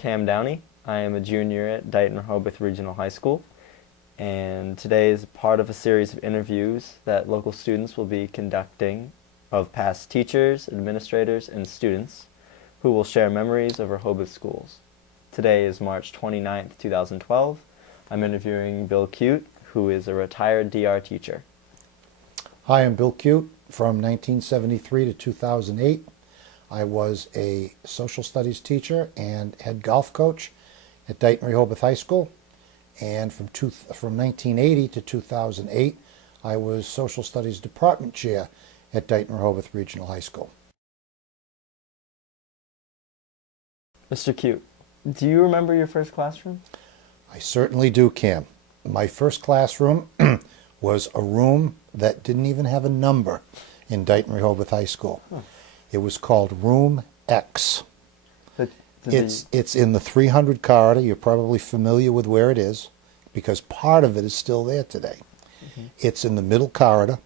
Cam Downey. I am a junior at Rehoboth Regional High School, and today is part of a series of interviews that local students will be conducting of past teachers, administrators, and students who will share memories of Rehoboth schools. Today is March 29th, 2012. I'm interviewing Bill Cute, who is a retired DR teacher. Hi, I'm Bill Cute. From 1973 to 2008, I was a social studies teacher and head golf coach at Rehoboth High School. And from 1980 to 2008, I was social studies department chair at Rehoboth Regional High School. Mr. Cute, do you remember your first classroom? I certainly do, Cam. My first classroom was a room that didn't even have a number in Rehoboth High School. Huh. It was called Room X. It's in the 300 corridor. You're probably familiar with where it is because part of it is still there today. Mm-hmm. It's in the middle corridor,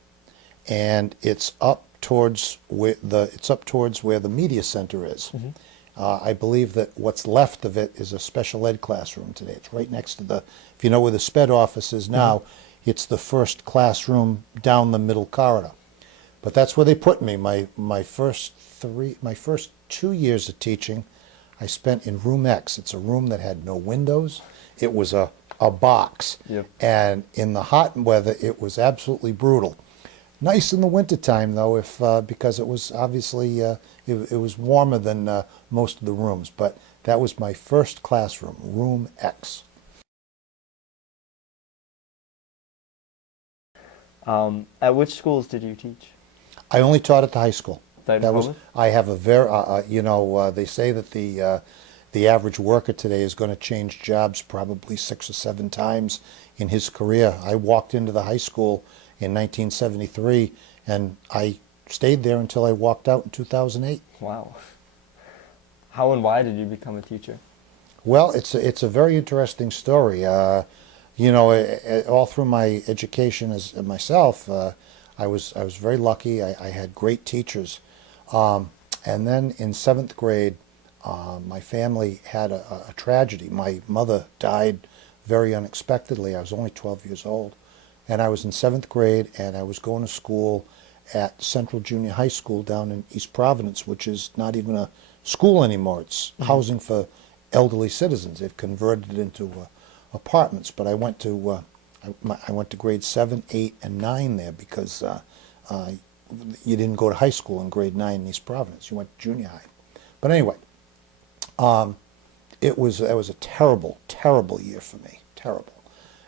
and it's up towards where the media center is. Mm-hmm. I believe that what's left of it is a special ed classroom today. It's right next to if you know where the SPED office is now, mm-hmm. It's the first classroom down the middle corridor. But that's where they put me. My first 2 years of teaching, I spent in Room X. It's a room that had no windows. It was a box. Yep. And in the hot weather, it was absolutely brutal. Nice in the wintertime, though, because it was obviously, it was warmer than most of the rooms. But that was my first classroom, Room X. At which schools did you teach? I only taught at the high school. I have a very, they say that the average worker today is going to change jobs probably 6 or 7 times in his career. I walked into the high school in 1973, and I stayed there until I walked out in 2008. Wow. How and why did you become a teacher? Well, it's a very interesting story. All through my education as myself, I was very lucky. I had great teachers. And then in 7th grade, my family had a tragedy. My mother died very unexpectedly. I was only 12 years old. And I was in 7th grade, and I was going to school at Central Junior High School down in East Providence, which is not even a school anymore. It's mm-hmm. housing for elderly citizens. They've converted it into apartments. But I went to grade 7, 8, and 9 there because you didn't go to high school in grade 9 in East Providence. You went to junior high. But anyway, it was a terrible, terrible year for me. Terrible.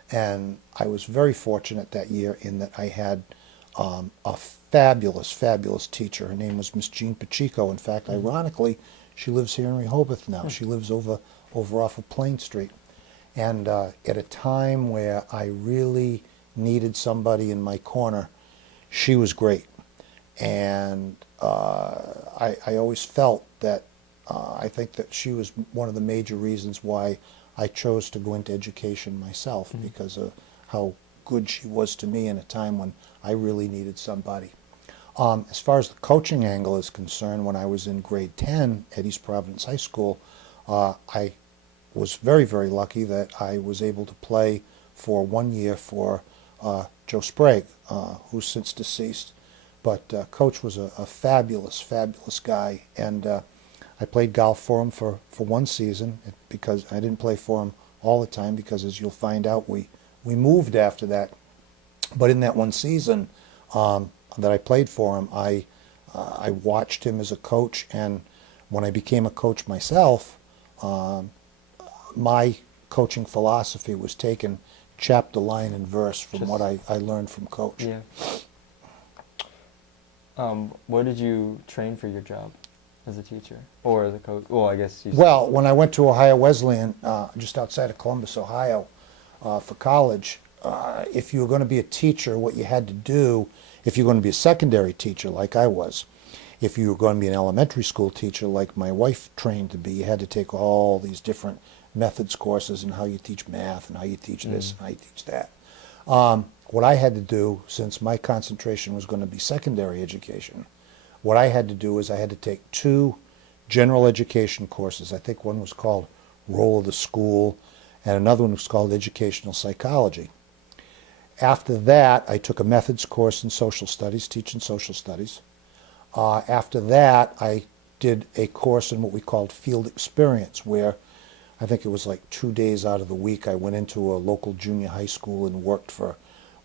And I was very fortunate that year in that I had a fabulous, fabulous teacher. Her name was Miss Jean Pacheco. In fact, ironically, she lives here in Rehoboth now. She lives over off of Plain Street. And at a time where I really needed somebody in my corner, she was great. And I always felt that I think that she was one of the major reasons why I chose to go into education myself, mm-hmm. because of how good she was to me in a time when I really needed somebody. As far as the coaching angle is concerned, when I was in grade 10 at East Providence High School, I was very, very lucky that I was able to play for 1 year for Joe Sprague, who's since deceased. But Coach was a fabulous, fabulous guy, and I played golf for him for 1 season because I didn't play for him all the time because, as you'll find out, we moved after that. But in that 1 season that I played for him, I watched him as a coach, and when I became a coach myself, my coaching philosophy was taken chapter, line, and verse from what I learned from Coach. Yeah. Where did you train for your job as a teacher or as a coach? Well, I guess you. Well, when I went to Ohio Wesleyan, just outside of Columbus, Ohio, for college, if you were going to be a teacher, what you had to do, if you were going to be a secondary teacher like I was, if you were going to be an elementary school teacher like my wife trained to be, you had to take all these different methods courses and how you teach math and how you teach this and how you teach that. What I had to do, since my concentration was going to be secondary education, what I had to do is I had to take 2 general education courses. I think one was called role of the school, and another one was called Educational Psychology. After that, I took a methods course in social studies, teaching social studies. After that, I did a course in what we called field experience, where I think it was like 2 days out of the week I went into a local junior high school and worked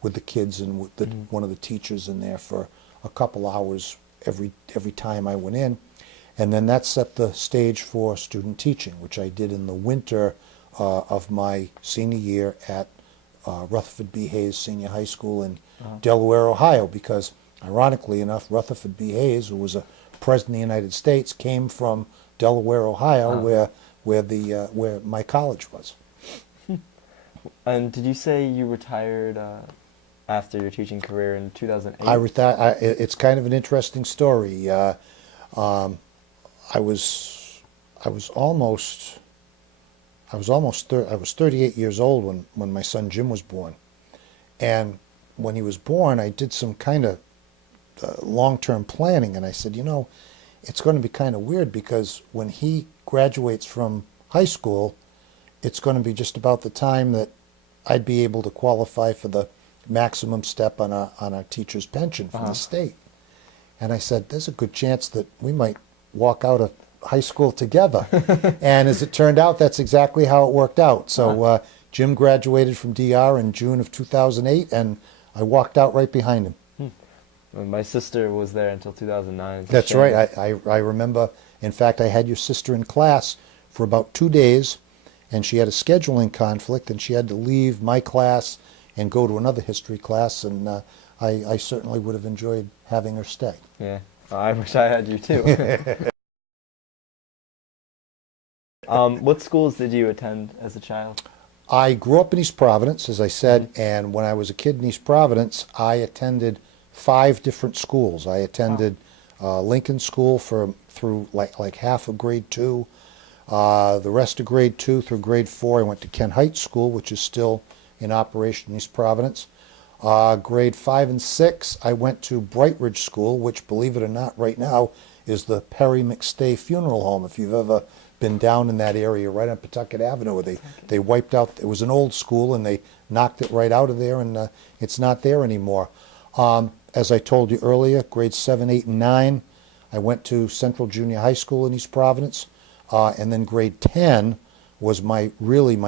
with the kids and with one of the teachers in there for a couple hours every time I went in. And then that set the stage for student teaching, which I did in the winter of my senior year at Rutherford B. Hayes Senior High School in Delaware, Ohio, because ironically enough, Rutherford B. Hayes, who was a president of the United States, came from Delaware, Ohio, where my college was. And did you say you retired after your teaching career in 2008? It's kind of an interesting story. I was 38 years old when my son Jim was born, and when he was born, I did some kind of long-term planning, and I said, you know, it's going to be kind of weird because when he graduates from high school, it's going to be just about the time that I'd be able to qualify for the maximum step on a teacher's pension from the state. And I said, there's a good chance that we might walk out of high school together. And as it turned out, that's exactly how it worked out. So Jim graduated from DR in June of 2008, and I walked out right behind him. My sister was there until 2009. That's right. I remember, in fact, I had your sister in class for about 2 days, and she had a scheduling conflict, and she had to leave my class and go to another history class, and I certainly would have enjoyed having her stay. Yeah, I wish I had you too. What schools did you attend as a child? I grew up in East Providence, as I said, and when I was a kid in East Providence, I attended 5 different schools. I attended Lincoln School through like half of grade 2. The rest of grade 2 through grade 4, I went to Kent Heights School, which is still in operation in East Providence. Grade 5 and 6, I went to Bright Ridge School, which, believe it or not, right now is the Perry McStay Funeral Home. If you've ever been down in that area right on Pawtucket Avenue, where they wiped out, it was an old school, and they knocked it right out of there, and it's not there anymore. As I told you earlier, grades 7, 8, and 9, I went to Central Junior High School in East Providence, and then grade 10 was my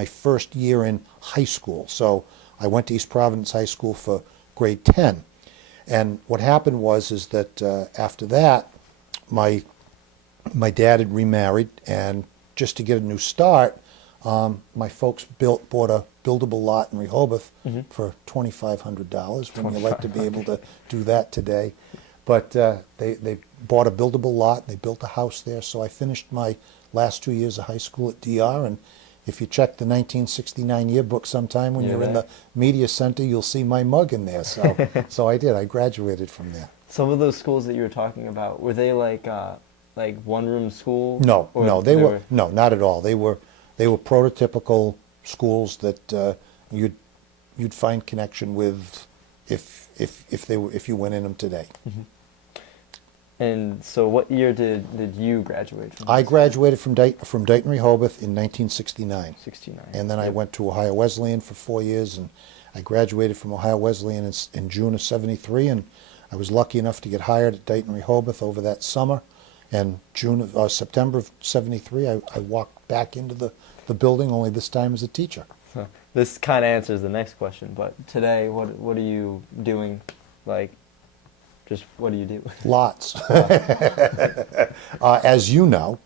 first year in high school. So I went to East Providence High School for grade 10. And what happened was that after that, my dad had remarried, and just to get a new start, my folks bought a buildable lot in Rehoboth for $2,500. Wouldn't you like to be able to do that today? But they bought a buildable lot. They built a house there. So I finished my last 2 years of high school at DR. And if you check the 1969 yearbook sometime when you're in the media center, you'll see my mug in there. So so I did. I graduated from there. Some of those schools that you were talking about, were they like one-room school? No, they were no, not at all. They were prototypical schools that you'd find connection with if you went in them today. Mm-hmm. And so, what year did you graduate from? I graduated from Dayton Rehoboth in 1969. 69. And then I went to Ohio Wesleyan for 4 years, and I graduated from Ohio Wesleyan in June of '73, and I was lucky enough to get hired at Dayton Rehoboth over that summer. And September of '73, I walked back into the building, only this time as a teacher. So this kind of answers the next question, but today, what are you doing? Just what do you do? Lots. As you know,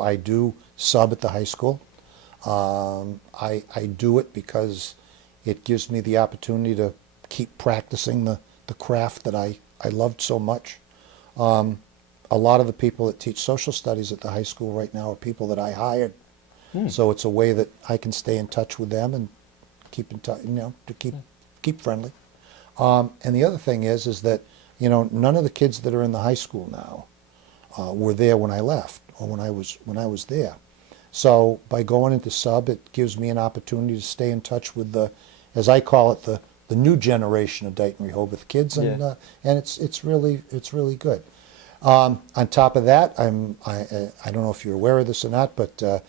I do sub at the high school. I do it because it gives me the opportunity to keep practicing the craft that I loved so much. A lot of the people that teach social studies at the high school right now are people that I hired. So it's a way that I can stay in touch with them and keep in touch, to keep friendly. And the other thing is that, none of the kids that are in the high school now were there when I left or when I was there. So by going into sub, it gives me an opportunity to stay in touch with as I call it, the new generation of Dayton Rehoboth kids, and it's really good. On top of that, I don't know if you're aware of this or not, but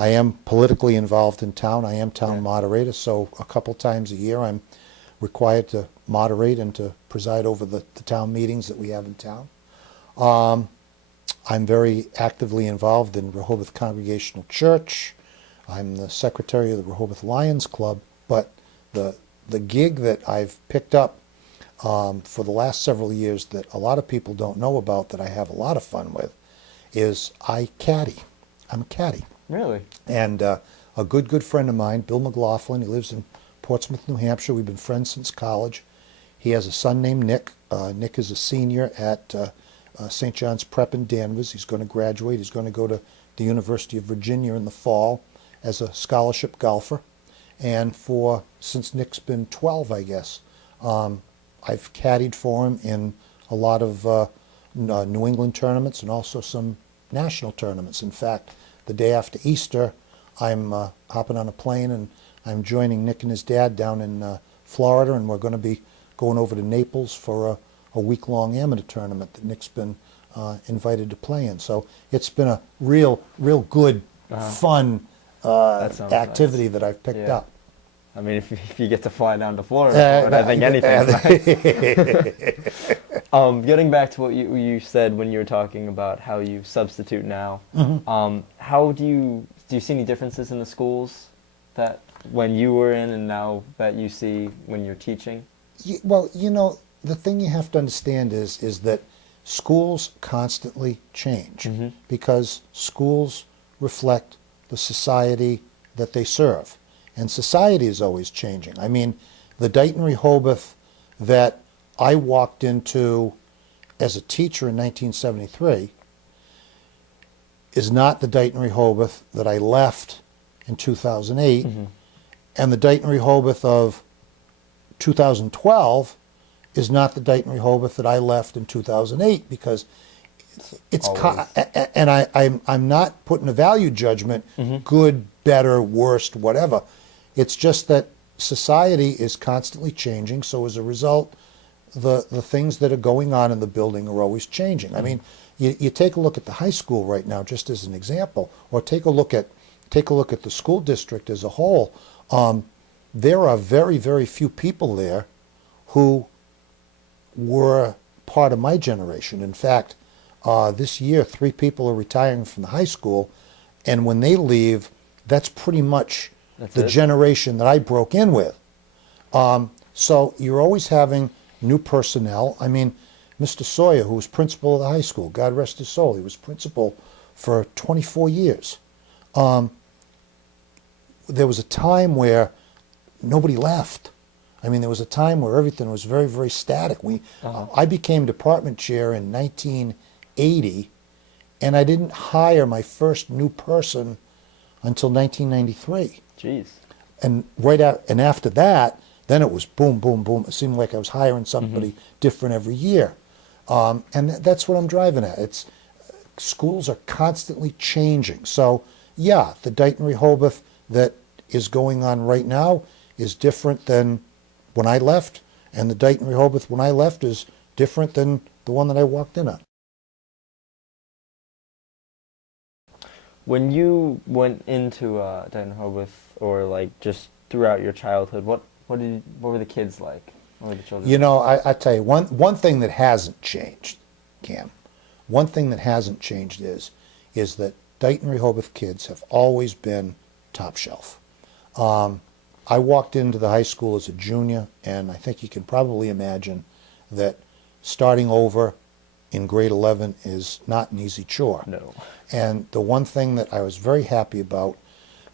I am politically involved in town. I am town Yeah. moderator, so a couple times a year I'm required to moderate and to preside over the town meetings that we have in town. I'm very actively involved in Rehoboth Congregational Church. I'm the secretary of the Rehoboth Lions Club, but the gig that I've picked up for the last several years that a lot of people don't know about that I have a lot of fun with is I caddy. I'm a caddy. Really? And a good friend of mine, Bill McLaughlin, he lives in Portsmouth, New Hampshire. We've been friends since college. He has a son named Nick. Nick is a senior at St. John's Prep in Danvers. He's going to graduate. He's going to go to the University of Virginia in the fall as a scholarship golfer. And since Nick's been 12, I guess, I've caddied for him in a lot of New England tournaments and also some national tournaments. In fact, the day after Easter, I'm hopping on a plane and I'm joining Nick and his dad down in Florida, and we're going to be going over to Naples for a week-long amateur tournament that Nick's been invited to play in. So it's been a real good, fun activity nice. that I've picked Yeah. up. I mean, if you get to fly down to Florida, I think anything's nice. Getting back to what you said when you were talking about how you substitute now, how do you see any differences in the schools that when you were in and now that you see when you're teaching? Well, the thing you have to understand is that schools constantly change because schools reflect the society that they serve. And society is always changing. I mean, the Dighton Rehoboth that I walked into as a teacher in 1973 is not the Dighton Rehoboth that I left in 2008. And the Dighton Rehoboth of 2012 is not the Dighton Rehoboth that I left in 2008, because it's and I'm not putting a value judgment, good, better, worst, whatever. It's just that society is constantly changing, so as a result, the things that are going on in the building are always changing. I mean, you take a look at the high school right now, just as an example, or take a look at the school district as a whole. There are very, very few people there who were part of my generation. In fact, this year, 3 people are retiring from the high school, and when they leave, that's pretty much the generation that I broke in with. So you're always having new personnel. I mean, Mr. Sawyer, who was principal of the high school, God rest his soul, he was principal for 24 years. There was a time where nobody left. I mean, there was a time where everything was very, very static. I became department chair in 1980, and I didn't hire my first new person until 1993. Jeez. And and after that, then it was boom, boom, boom. It seemed like I was hiring somebody different every year. And that's what I'm driving at. Schools are constantly changing. So, yeah, the Dighton Rehoboth that is going on right now is different than when I left, and the Dighton Rehoboth when I left is different than the one that I walked in on. When you went into Dighton Rehoboth, or like just throughout your childhood, what were the kids like? What were the children? I tell you, one thing that hasn't changed, Cam, one thing that hasn't changed is that Dighton Rehoboth kids have always been top shelf. I walked into the high school as a junior, and I think you can probably imagine that starting over in grade 11 is not an easy chore. No. And the one thing that I was very happy about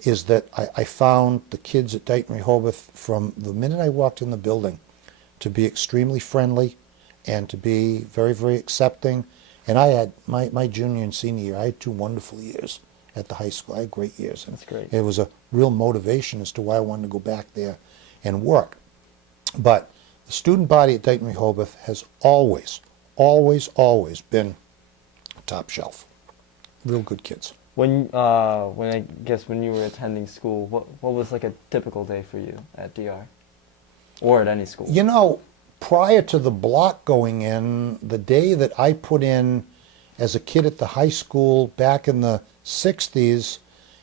is that I found the kids at Dighton Rehoboth from the minute I walked in the building to be extremely friendly and to be very, very accepting. And I had my junior and senior year, I had 2 wonderful years at the high school. I had great years. And that's great. It was a real motivation as to why I wanted to go back there and work. But the student body at Dighton Rehoboth has always been top shelf. Real good kids. When you were attending school, what was like a typical day for you at DR, or at any school? Prior to the block going in, the day that I put in as a kid at the high school back in the 60s,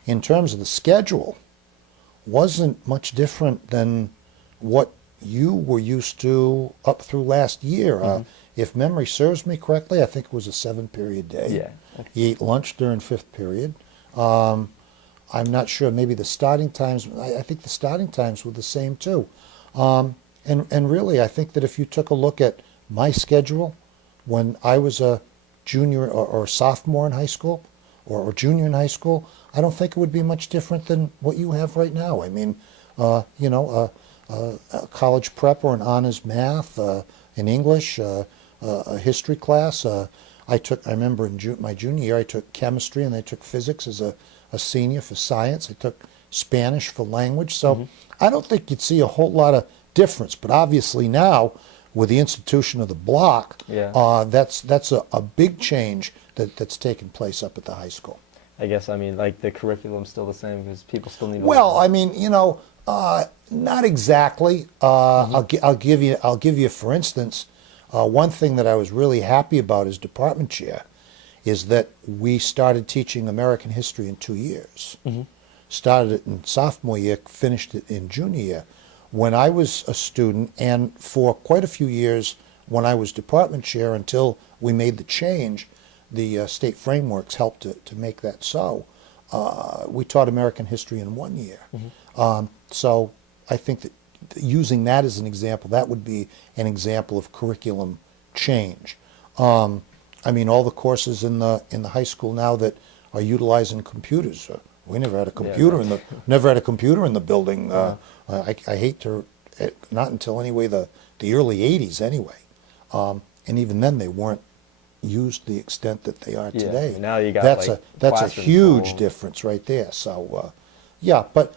in terms of the schedule, wasn't much different than what you were used to up through last year. If memory serves me correctly, I think it was a 7-period day. Yeah. You ate lunch during 5th period. I'm not sure, maybe the starting times, I think the starting times were the same too. And really, I think that if you took a look at my schedule when I was a junior or sophomore in high school, or junior in high school, I don't think it would be much different than what you have right now. I mean, you know, a college prep or an honors math, an English, a history class. I remember in my junior year, I took chemistry and I took physics as a senior for science. I took Spanish for language. So I don't think you'd see a whole lot of difference. But obviously now, with the institution of the block, that's a big change that's taken place up at the high school. I guess, I mean, like the curriculum's still the same because people still need to Well, I mean, you know, not exactly. I'll give you, for instance, one thing that I was really happy about as department chair is that we started teaching American history in 2 years. Started it in sophomore year, finished it in junior year. When I was a student, and for quite a few years when I was department chair until we made the change, the state frameworks helped to make that so. We taught American history in 1 year. So I think that using that as an example, that would be an example of curriculum change. I mean, all the courses in the high school now that are utilizing computers. We never had a computer in the building. I hate to, not until anyway the early '80s anyway, and even then they weren't used to the extent that they are today. Now you got that's a huge difference right there. So yeah, but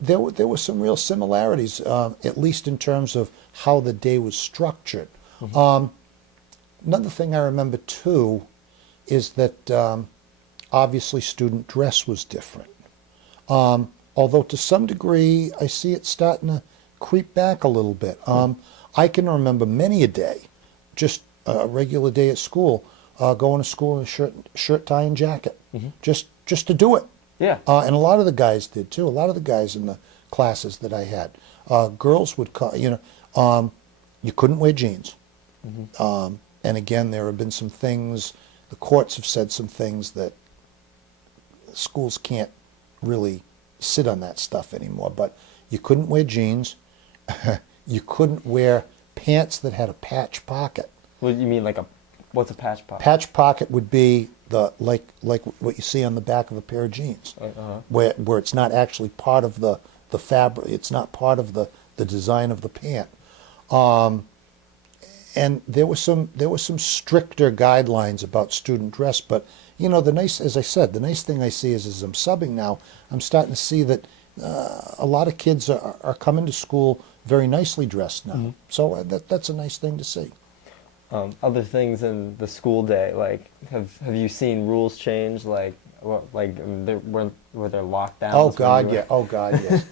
there were some real similarities, at least in terms of how the day was structured. Another thing I remember too is that obviously student dress was different. Although to some degree I see it starting to creep back a little bit. I can remember many a day, just a regular day at school, going to school in a shirt, tie, and jacket, just to do it. Yeah. And a lot of the guys did too. A lot of the guys in the classes that I had, girls would, you couldn't wear jeans. And again, there have been some things. The courts have said some things that schools can't really sit on that stuff anymore. But you couldn't wear jeans. You couldn't wear pants that had a patch pocket. What do you mean, what's a patch pocket? Patch pocket would be like what you see on the back of a pair of jeans, where it's not actually part of the fabric. It's not part of the design of the pant. And there were some stricter guidelines about student dress. But as I said, the nice thing I see is as I'm subbing now, I'm starting to see that a lot of kids are coming to school very nicely dressed now. So that's a nice thing to see. Other things in the school day, like have you seen rules change? Were there lockdowns? Oh God, yeah. Oh God, yes.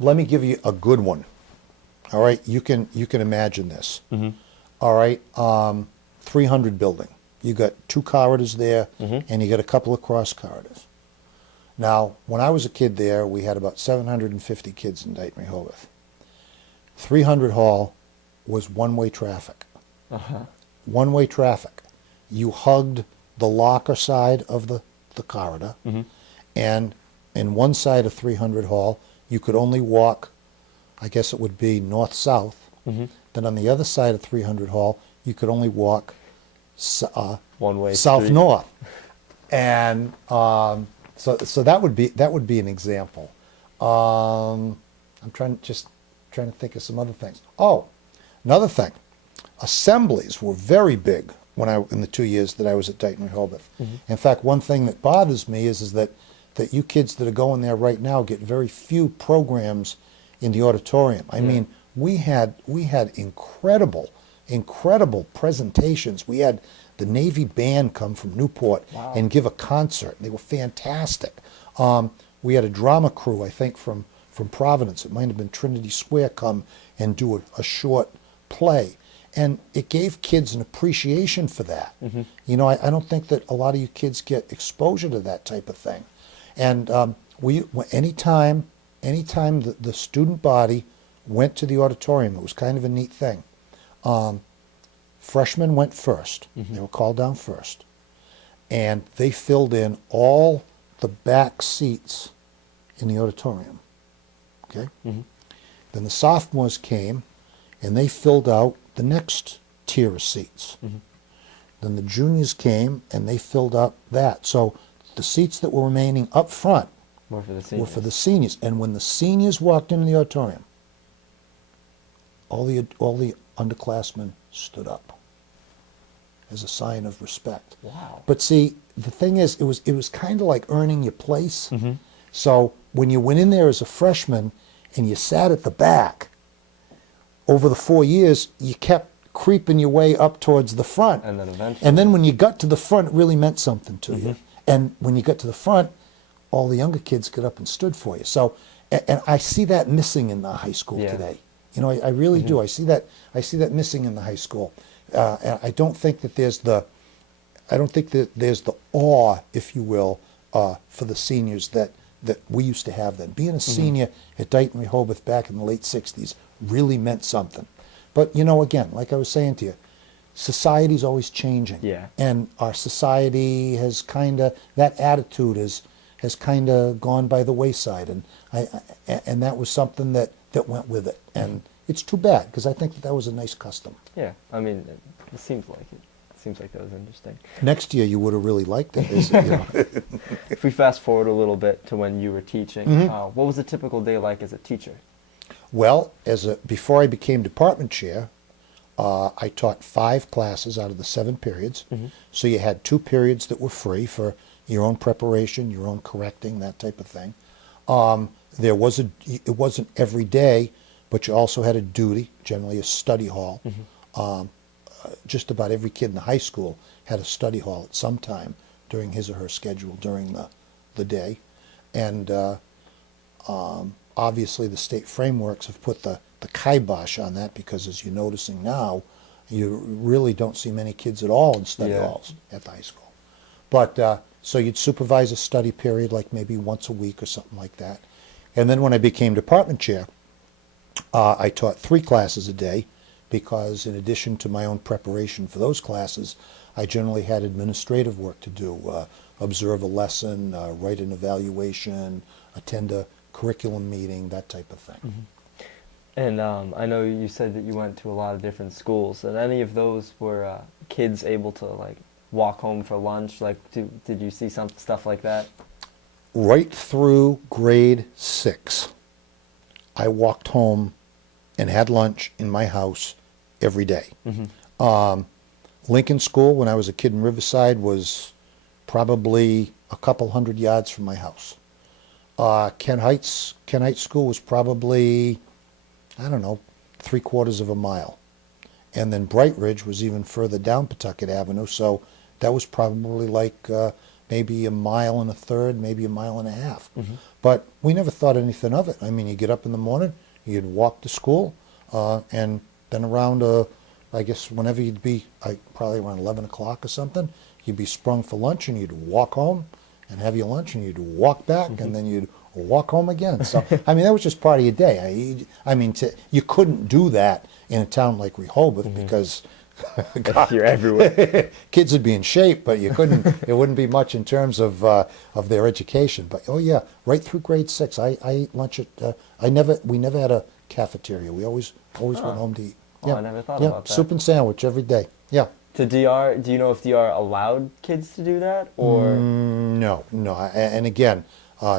Let me give you a good one. All right, you can imagine this. All right, 300 building. You got 2 corridors there, and you got a couple of cross corridors. Now, when I was a kid there, we had about 750 kids in Dayton, Rehoboth. 300 hall was one-way traffic. One-way traffic. You hugged the locker side of the corridor, and in one side of 300 hall, you could only walk, I guess it would be north-south. Then on the other side of 300 hall, you could only walk one-way south-north. And so that would be an example. I'm trying to think of some other things. Oh, another thing. Assemblies were very big in the 2 years that I was at Dayton Rehoboth. In fact, one thing that bothers me is that you kids that are going there right now get very few programs in the auditorium. I mean, we had incredible presentations. We had the Navy band come from Newport and give a concert. They were fantastic. We had a drama crew, I think, from Providence. It might have been Trinity Square, come and do a short play. And it gave kids an appreciation for that. I don't think that a lot of you kids get exposure to that type of thing. And anytime the student body went to the auditorium, it was kind of a neat thing. Freshmen went first. They were called down first. And they filled in all the back seats in the auditorium. Okay? Then the sophomores came, and they filled out the next tier of seats. Then the juniors came, and they filled up that. So the seats that were remaining up front More for the were seniors. for the seniors. And when the seniors walked into the auditorium, all the underclassmen stood up as a sign of respect. Wow. But see, the thing is, it was kind of like earning your place. So when you went in there as a freshman and you sat at the back, over the 4 years, you kept creeping your way up towards the front. And then eventually. And then when you got to the front, it really meant something to you. And when you got to the front, all the younger kids got up and stood for you. So, and I see that missing in the high school today. You know, I really do. I see that missing in the high school. And I don't think that there's the awe, if you will, for the seniors that we used to have then. Being a senior at Dighton Rehoboth back in the late 60s really meant something. But, you know, again, like I was saying to you, society's always changing. Yeah. And our society has that attitude has kind of gone by the wayside. And that was something that went with it. And it's too bad, because I think that was a nice custom. Yeah, I mean, it seems like it. It seems like that was interesting. Next year you would have really liked it. If we fast forward a little bit to when you were teaching, what was a typical day like as a teacher? Well, before I became department chair, I taught 5 classes out of the 7 periods. So you had 2 periods that were free for your own preparation, your own correcting, that type of thing. It wasn't every day, but you also had a duty, generally a study hall. Just about every kid in the high school had a study hall at some time during his or her schedule during the day. And obviously the state frameworks have put the kibosh on that, because as you're noticing now, you really don't see many kids at all in study halls at the high school. But so you'd supervise a study period like maybe once a week or something like that. And then when I became department chair, I taught 3 classes a day, because in addition to my own preparation for those classes, I generally had administrative work to do, observe a lesson, write an evaluation, attend a curriculum meeting, that type of thing. And I know you said that you went to a lot of different schools, and any of those were kids able to like walk home for lunch? Like, did you see some stuff like that? Right through grade 6, I walked home and had lunch in my house every day. Lincoln School, when I was a kid in Riverside, was probably a couple hundred yards from my house. Kent Heights School was probably, I don't know, 3/4 of a mile. And then Bright Ridge was even further down Pawtucket Avenue, so that was probably like maybe 1.33 miles, maybe 1.5 miles. But we never thought anything of it. I mean, you get up in the morning, you'd walk to school, and then around, I guess whenever you'd be, probably around 11 o'clock or something, you'd be sprung for lunch, and you'd walk home and have your lunch, and you'd walk back, and then you'd walk home again. So, I mean, that was just part of your day. I mean, you couldn't do that in a town like Rehoboth, because You're everywhere. kids would be in shape, but you couldn't. It wouldn't be much in terms of their education. But oh yeah, right through grade 6, I ate lunch at. We never had a cafeteria. We always went home to eat. Oh, I never thought about that. Soup and sandwich every day. Yeah. To DR, do you know if DR allowed kids to do that, or? No. And again,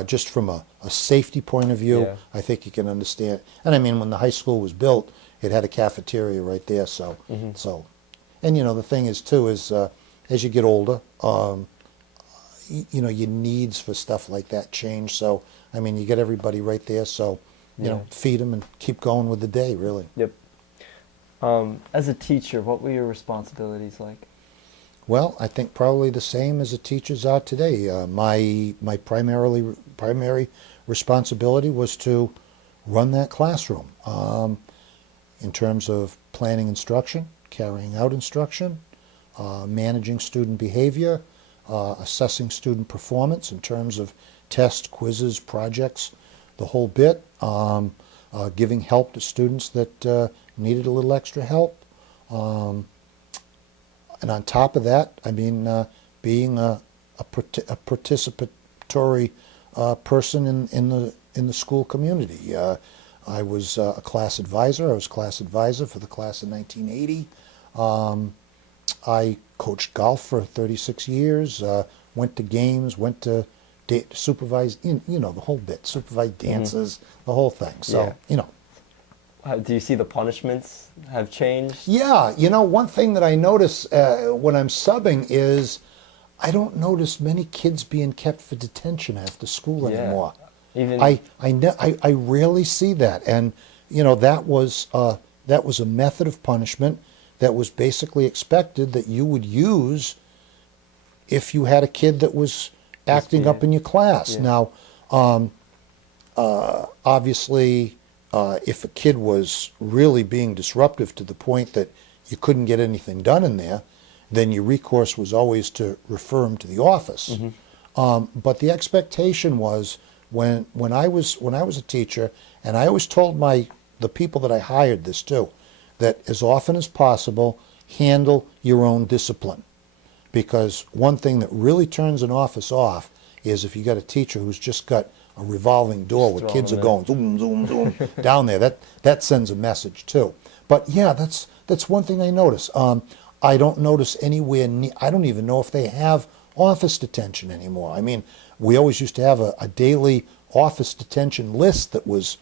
just from a safety point of view, Yeah. I think you can understand. And I mean, when the high school was built, it had a cafeteria right there. So, and you know, the thing is too is as you get older, you know, your needs for stuff like that change. So, I mean, you get everybody right there. So, you know, feed them and keep going with the day. Really. Yep. As a teacher, what were your responsibilities like? Well, I think probably the same as the teachers are today. My primary responsibility was to run that classroom in terms of planning instruction, carrying out instruction, managing student behavior, assessing student performance in terms of tests, quizzes, projects, the whole bit, giving help to students that needed a little extra help. And on top of that, I mean, being a participatory person in the school community. I was a class advisor. I was class advisor for the class of 1980. I coached golf for 36 years, went to games, went to supervise, you know, the whole bit, supervised dances, the whole thing. So, Yeah. you know. Do you see the punishments have changed? Yeah, you know, one thing that I notice when I'm subbing is I don't notice many kids being kept for detention after school Yeah. anymore. Even I rarely see that, and you know that was a method of punishment that was basically expected that you would use if you had a kid that was acting up in your class. Yeah. Now, obviously, if a kid was really being disruptive to the point that you couldn't get anything done in there, then your recourse was always to refer him to the office. But the expectation was when I was a teacher, and I always told the people that I hired this too, that as often as possible, handle your own discipline. Because one thing that really turns an office off is if you got a teacher who's just got a revolving door where kids are going zoom, zoom, zoom down there. That sends a message too. But yeah, that's one thing I notice. I don't notice anywhere. I don't even know if they have office detention anymore. I mean, we always used to have a daily office detention list that was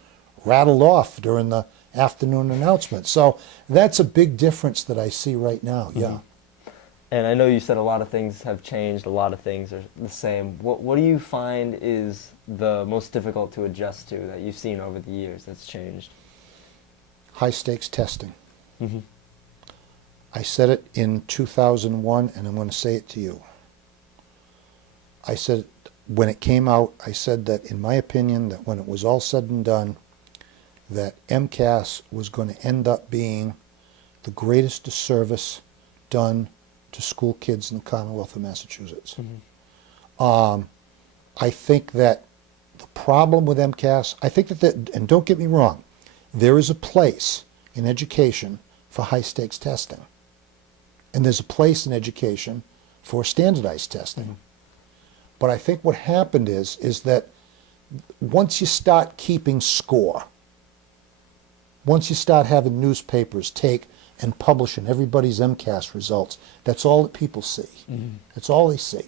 rattled off during the afternoon announcement. So that's a big difference that I see right now. Yeah. And I know you said a lot of things have changed, a lot of things are the same. What do you find is the most difficult to adjust to that you've seen over the years that's changed? High stakes testing. I said it in 2001, and I'm going to say it to you. I said, when it came out, I said that, in my opinion, that when it was all said and done, that MCAS was going to end up being the greatest disservice done to school kids in the Commonwealth of Massachusetts. I think that the problem with MCAS, I think that, and don't get me wrong, there is a place in education for high-stakes testing. And there's a place in education for standardized testing. But I think what happened is that once you start keeping score, once you start having newspapers take and publishing everybody's MCAS results, that's all that people see. That's all they see.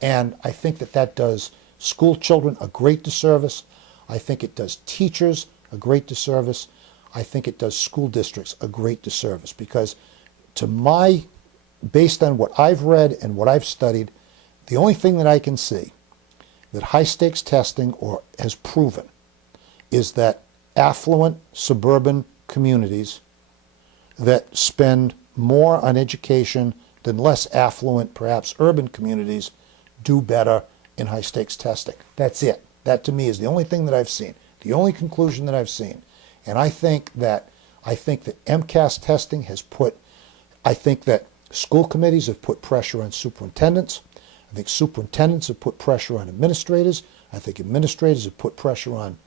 And I think that does school children a great disservice. I think it does teachers a great disservice. I think it does school districts a great disservice, because based on what I've read and what I've studied, the only thing that I can see that high-stakes testing has proven is that affluent suburban communities that spend more on education than less affluent, perhaps urban communities, do better in high-stakes testing. That's it. That to me is the only thing that I've seen, the only conclusion that I've seen. And I think that MCAS testing I think that school committees have put pressure on superintendents. I think superintendents have put pressure on administrators. I think administrators have put pressure on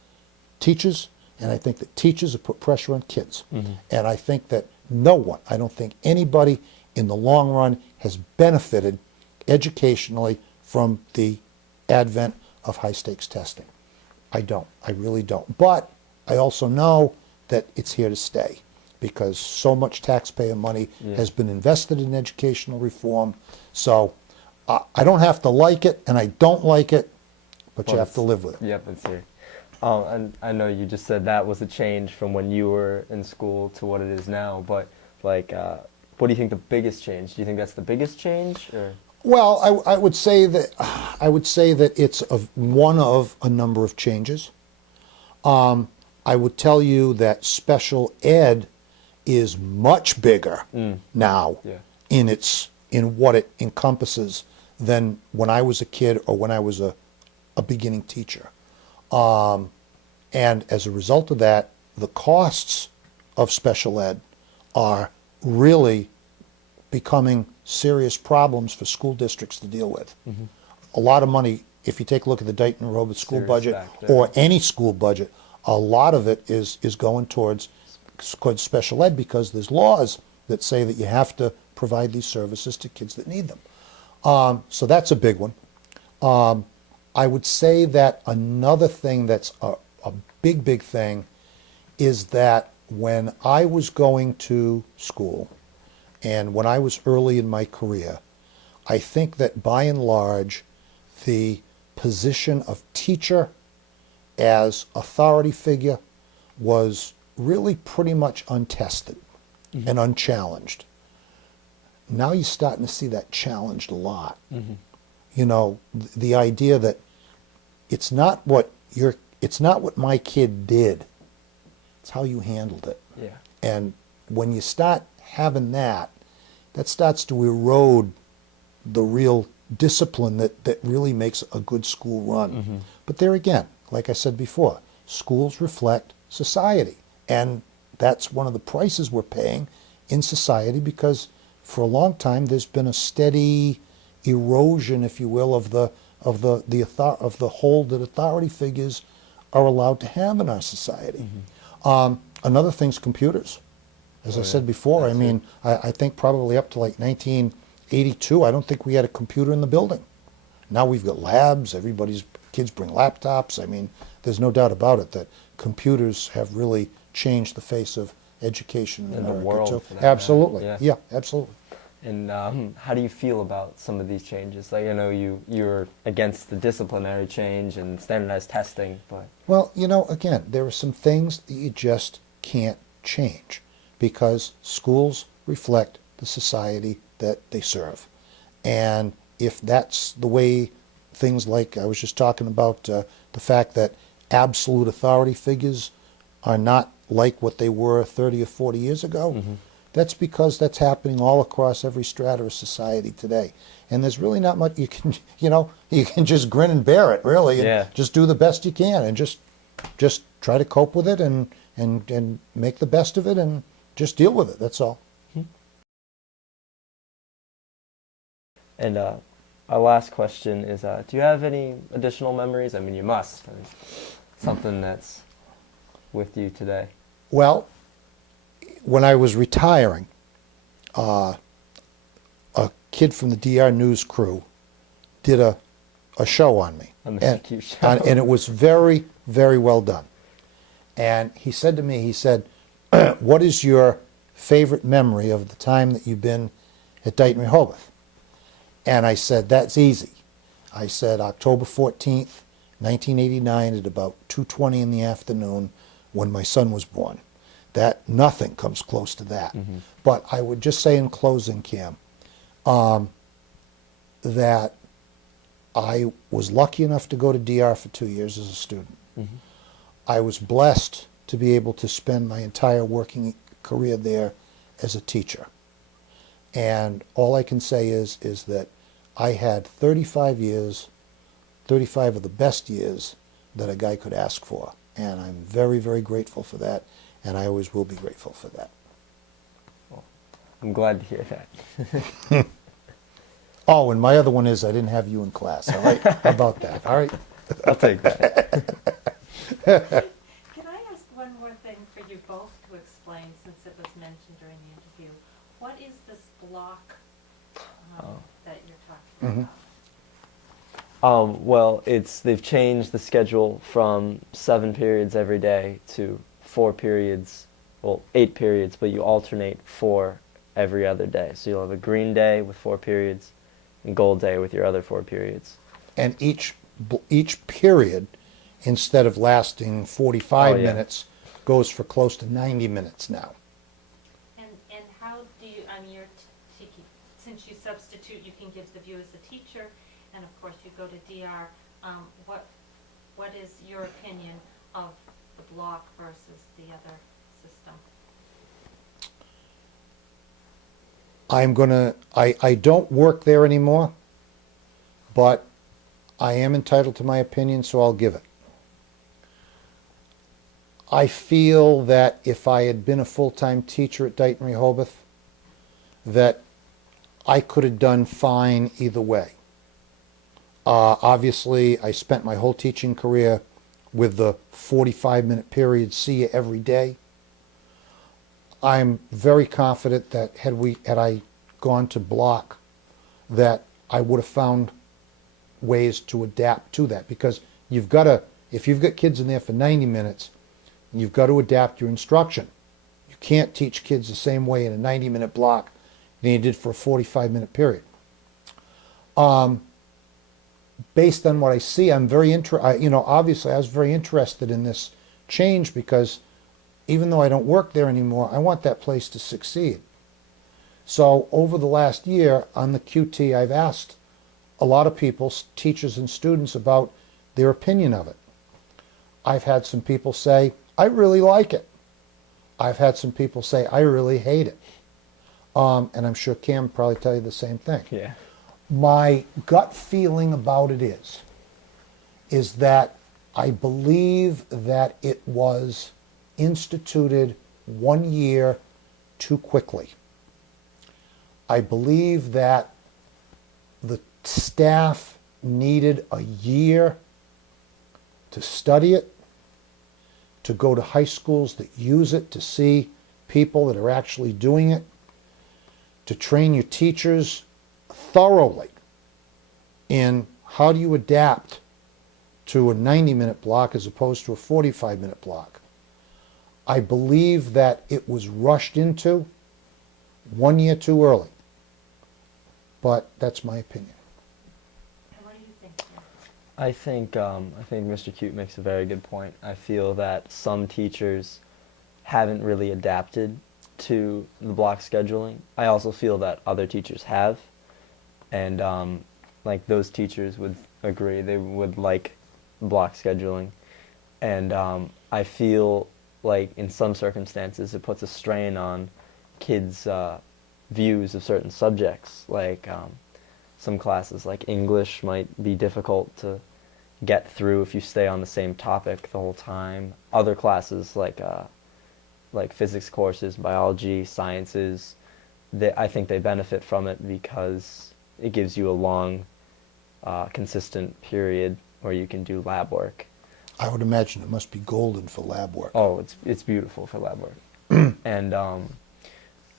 teachers. And I think that teachers have put pressure on kids. And I think that I don't think anybody in the long run has benefited educationally from the advent of high-stakes testing. I don't. I really don't. But I also know that it's here to stay, because so much taxpayer money has been invested in educational reform. So I don't have to like it, and I don't like it, but you have to live with it. Yep, it's here. And I know you just said that was a change from when you were in school to what it is now, but what do you think the biggest change? Do you think that's the biggest change? Or? Well, I would say that it's one of a number of changes. I would tell you that special ed is much bigger now in what it encompasses than when I was a kid or when I was a beginning teacher. And as a result of that, the costs of special ed are really becoming serious problems for school districts to deal with. A lot of money, if you take a look at the Dayton Rehoboth school Serious budget factor. or any school budget, a lot of it is going towards special ed because there's laws that say that you have to provide these services to kids that need them. So that's a big one. I would say that another thing that's a big thing is that when I was going to school and when I was early in my career, I think that by and large, the position of teacher as authority figure was really pretty much untested and unchallenged. Now you're starting to see that challenged a lot. You know, the idea that it's not what my kid did, it's how you handled it. Yeah. And when you start having that starts to erode the real discipline that really makes a good school run. But there again, like I said before, schools reflect society. And that's one of the prices we're paying in society, because for a long time there's been a steady erosion, if you will, of the hold that authority figures are allowed to have in our society. Another thing's computers. As I said before, I mean, I think probably up to like 1982, I don't think we had a computer in the building. Now we've got labs, kids bring laptops. I mean, there's no doubt about it that computers have really changed the face of education in the America world, too. for that Absolutely, matter. yeah, absolutely. And how do you feel about some of these changes? Like, I know you're against the disciplinary change and standardized testing, but... Well, you know, again, there are some things that you just can't change because schools reflect the society that they serve. And if that's the way things like I was just talking about, the fact that absolute authority figures are not like what they were 30 or 40 years ago, that's because that's happening all across every strata of society today. And there's really not much you can, you can just grin and bear it, really, and just do the best you can and just try to cope with it and make the best of it and just deal with it. That's all. And our last question is, do you have any additional memories? I mean, you must. I mean, something that's with you today. Well, when I was retiring, a kid from the DR News crew did a show on me. A Mr. Q show. And it was very, very well done. And he said to me, he said, what is your favorite memory of the time that you've been at Dayton Rehoboth? And I said, that's easy. I said, October 14th, 1989 at about 2:20 in the afternoon when my son was born. That nothing comes close to that. But I would just say in closing, Cam, that I was lucky enough to go to DR for 2 years as a student. I was blessed to be able to spend my entire working career there as a teacher. And all I can say is that I had 35 years, 35 of the best years that a guy could ask for. And I'm very, very grateful for that. And I always will be grateful for that. Well, I'm glad to hear that. Oh, and my other one is I didn't have you in class. All right? How about that? All right? I'll take that. Can I ask one more thing for you both to explain, since it was mentioned during the interview? What is this block that you're talking about? Well, they've changed the schedule from 7 periods every day to 4 periods, well, 8 periods, but you alternate 4 every other day. So you'll have a green day with 4 periods and gold day with your other 4 periods. And each period, instead of lasting 45 minutes, goes for close to 90 minutes now. And how do you, I mean, since you substitute, you can give the view as a teacher, and of course you go to DR, what is your opinion of the block versus the other system? I don't work there anymore, but I am entitled to my opinion, so I'll give it. I feel that if I had been a full-time teacher at Dayton Rehoboth, that I could have done fine either way. Obviously, I spent my whole teaching career with the 45-minute period, see you every day. I'm very confident that had I gone to block, that I would have found ways to adapt to that, because you've got to, if you've got kids in there for 90 minutes, you've got to adapt your instruction. You can't teach kids the same way in a 90-minute block than you did for a 45-minute period. Based on what I see, I'm very obviously I was very interested in this change, because even though I don't work there anymore, I want that place to succeed. So over the last year on the QT, I've asked a lot of people, teachers and students, about their opinion of it. I've had some people say, I really like it. I've had some people say, I really hate it. And I'm sure Cam would probably tell you the same thing. Yeah. My gut feeling about it is that I believe that it was instituted 1 year too quickly. I believe that the staff needed a year to study it, to go to high schools that use it, to see people that are actually doing it, to train your teachers thoroughly in how do you adapt to a 90-minute block as opposed to a 45-minute block. I believe that it was rushed into 1 year too early. But that's my opinion. And what do you think, Jim? I think Mr. Cute makes a very good point. I feel that some teachers haven't really adapted to the block scheduling. I also feel that other teachers have, and like those teachers would agree they would like block scheduling, and I feel like in some circumstances it puts a strain on kids' views of certain subjects. Like some classes like English might be difficult to get through if you stay on the same topic the whole time. Other classes like physics courses, biology, sciences, I think they benefit from it because it gives you a long, consistent period where you can do lab work. I would imagine it must be golden for lab work. Oh, it's beautiful for lab work. And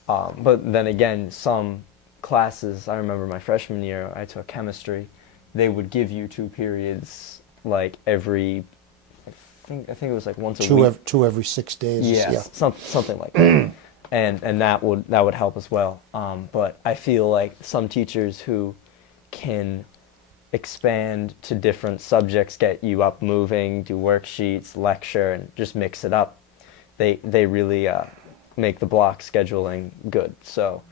but then again, some classes, I remember my freshman year, I took chemistry. They would give you 2 periods like every, I think it was like once a week. Two every 6 days. Yes, Yeah. something like that. and that would help as well. But I feel like some teachers who can expand to different subjects, get you up moving, do worksheets, lecture, and just mix it up, they really make the block scheduling good. So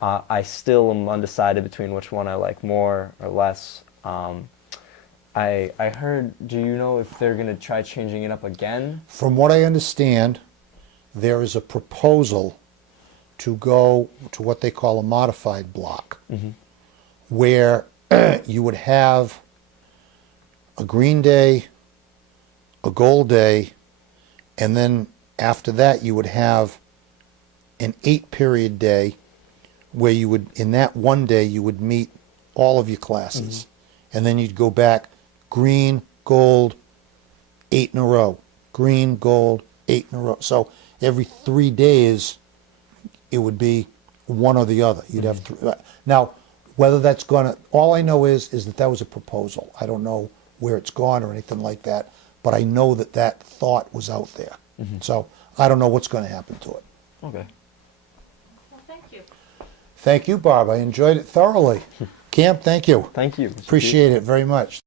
I still am undecided between which one I like more or less. I heard, do you know if they're going to try changing it up again? From what I understand, there is a proposal to go to what they call a modified block, where you would have a green day, a gold day, and then after that you would have an 8-period day where you would, in that one day, you would meet all of your classes. And then you'd go back green, gold, 8 in a row. Green, gold, 8 in a row. So every 3 days, it would be one or the other. You'd have now, whether that's gonna, all I know is that was a proposal. I don't know where it's gone or anything like that, but I know that thought was out there. So I don't know what's going to happen to it. Okay. Well, thank you. Thank you, Barb. I enjoyed it thoroughly. Camp, thank you. Thank you. Mr. Cute. Appreciate it very much.